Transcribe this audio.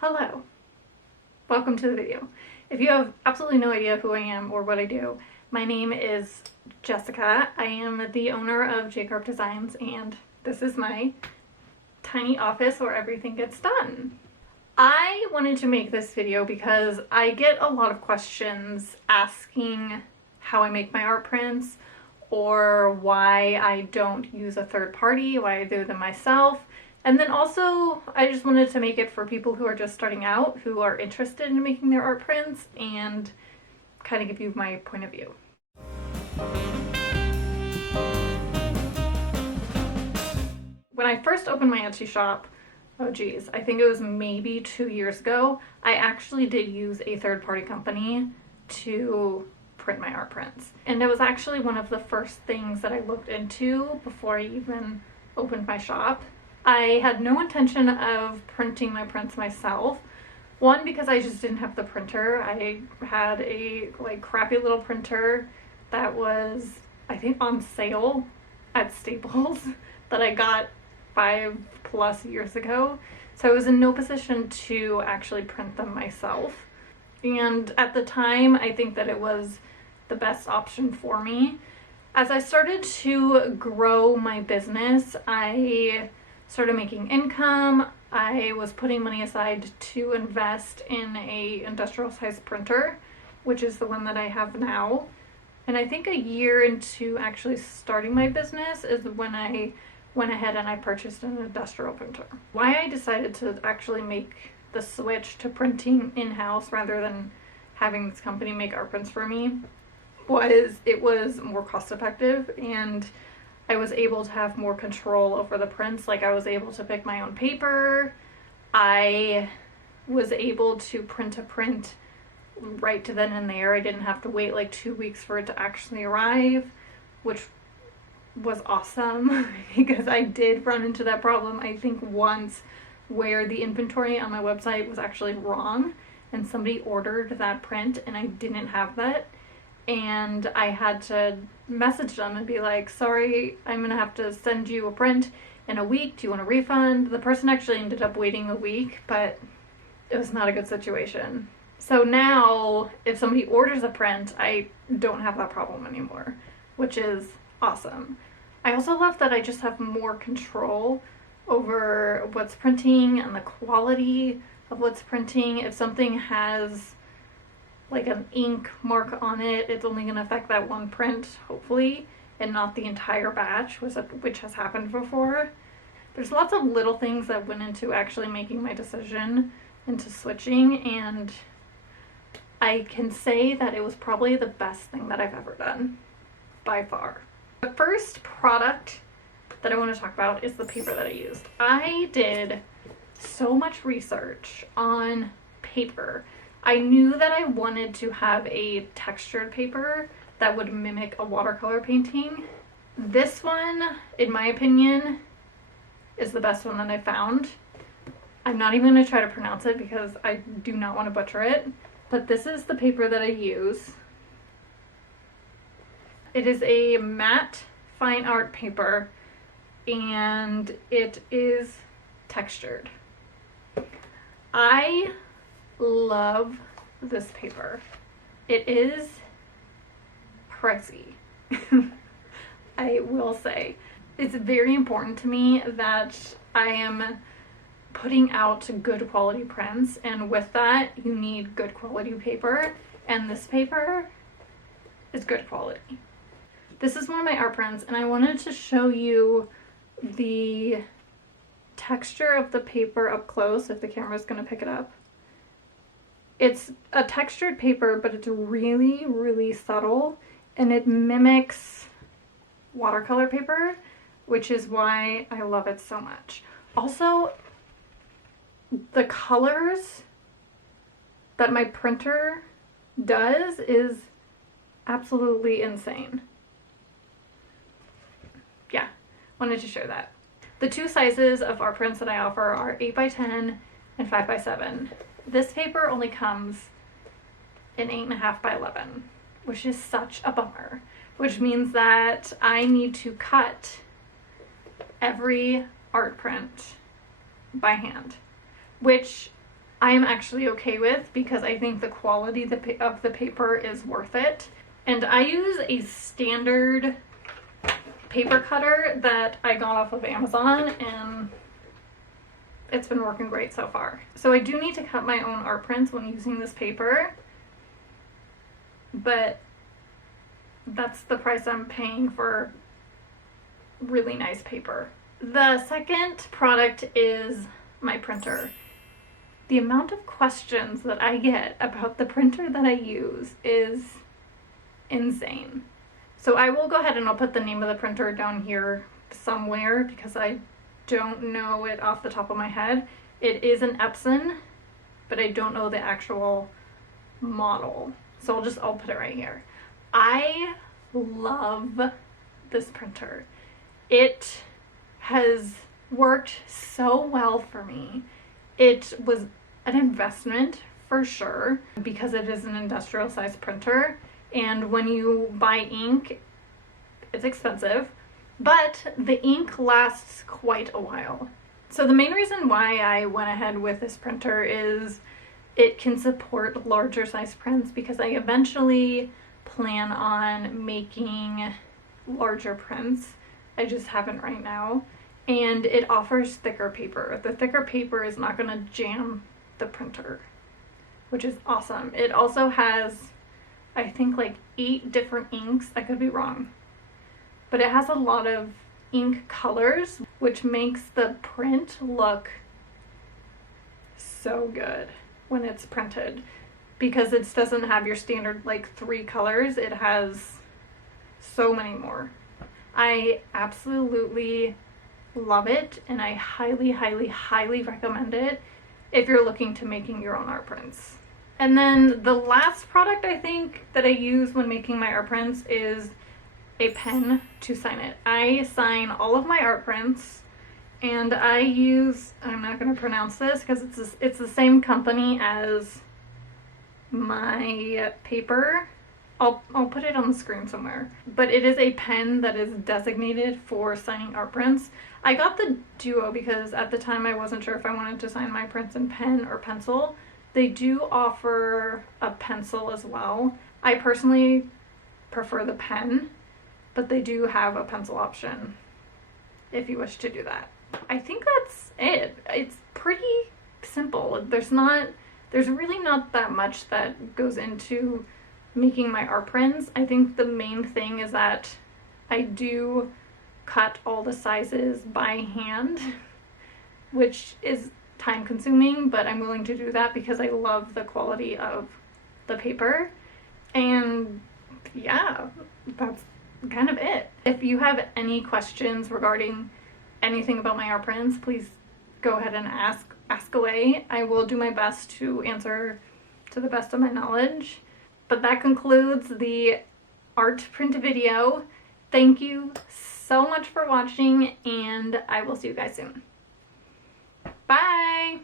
Hello, welcome to the video. If you have absolutely no idea who I am or what I do, my name is Jessica. I am the owner of J Designs, and this is my tiny office where everything gets done. I wanted to make this video because I get a lot of questions asking how I make my art prints or why I don't use a third party, why I do them myself. And then also, I just wanted to make it for people who are just starting out, who are interested in making their art prints, and kind of give you my point of view. When I first opened my Etsy shop, oh geez, I think it was maybe 2 years ago, I actually did use a third-party company to print my art prints. And it was actually one of the first things that I looked into before I even opened my shop. I had no intention of printing my prints myself. One, because I just didn't have the printer. I had a crappy little printer that was, I think, on sale at Staples that I got 5+ years ago. So I was in no position to actually print them myself. And at the time, I think that it was the best option for me. As I started to grow my business, I started making income. I was putting money aside to invest in a industrial size printer, which is the one that I have now. And I think a year into actually starting my business is when I went ahead and I purchased an industrial printer. Why I decided to actually make the switch to printing in-house rather than having this company make art prints for me was it was more cost effective, and I was able to have more control over the prints. Like, I was able to pick my own paper. I was able to print a print right to then and there. I didn't have to wait like 2 weeks for it to actually arrive, which was awesome because I did run into that problem, I think, once, where the inventory on my website was actually wrong and somebody ordered that print and I didn't have that. And I had to message them and be like, sorry, I'm gonna have to send you a print in a week. Do you want a refund? The person actually ended up waiting a week, but it was not a good situation. So now if somebody orders a print, I don't have that problem anymore, which is awesome. I also love that I just have more control over what's printing and the quality of what's printing. If something has like an ink mark on it, it's only going to affect that one print, hopefully, and not the entire batch, which has happened before. There's lots of little things that went into actually making my decision into switching, and I can say that it was probably the best thing that I've ever done, by far. The first product that I want to talk about is the paper that I used. I did so much research on paper. I knew that I wanted to have a textured paper that would mimic a watercolor painting. This one, in my opinion, is the best one that I found. I'm not even going to try to pronounce it because I do not want to butcher it, but this is the paper that I use. It is a matte fine art paper and it is textured. I love this paper. It is pricey. I will say. It's very important to me that I am putting out good quality prints, and with that you need good quality paper, and this paper is good quality. This is one of my art prints, and I wanted to show you the texture of the paper up close if the camera's going to pick it up. It's a textured paper, but it's really, really subtle, and it mimics watercolor paper, which is why I love it so much. Also, the colors that my printer does is absolutely insane. Yeah, wanted to share that. The two sizes of art prints that I offer are 8x10 and 5x7. This paper only comes in 8.5x11, which is such a bummer, which means that I need to cut every art print by hand, which I am actually okay with because I think the quality of the paper is worth it. And I use a standard paper cutter that I got off of Amazon, and it's been working great so far. So I do need to cut my own art prints when using this paper, but that's the price I'm paying for really nice paper. The second product is my printer. The amount of questions that I get about the printer that I use is insane. So I will go ahead and I'll put the name of the printer down here somewhere because I don't know it off the top of my head. It is an Epson, but I don't know the actual model. So I'll put it right here. I love this printer. It has worked so well for me. It was an investment for sure because it is an industrial size printer, and when you buy ink, it's expensive, but the ink lasts quite a while. So the main reason why I went ahead with this printer is it can support larger size prints because I eventually plan on making larger prints. I just haven't right now. And it offers thicker paper. The thicker paper is not going to jam the printer, which is awesome. It also has, I think, like 8 different inks. I could be wrong. But it has a lot of ink colors, which makes the print look so good when it's printed. Because it doesn't have your standard like 3 colors. It has so many more. I absolutely love it, and I highly, highly, highly recommend it if you're looking to making your own art prints. And then the last product I think that I use when making my art prints is a pen to sign it. I sign all of my art prints, and I use, I'm not going to pronounce this because it's the same company as my paper. I'll put it on the screen somewhere. But it is a pen that is designated for signing art prints. I got the Duo because at the time I wasn't sure if I wanted to sign my prints in pen or pencil. They do offer a pencil as well. I personally prefer the pen, but they do have a pencil option if you wish to do that. I think that's it. It's pretty simple. There's really not that much that goes into making my art prints. I think the main thing is that I do cut all the sizes by hand, which is time consuming, but I'm willing to do that because I love the quality of the paper. And yeah, that's kind of it. If you have any questions regarding anything about my art prints, please go ahead and ask away. I will do my best to answer to the best of my knowledge. But that concludes the art print video. Thank you so much for watching, and I will see you guys soon. Bye!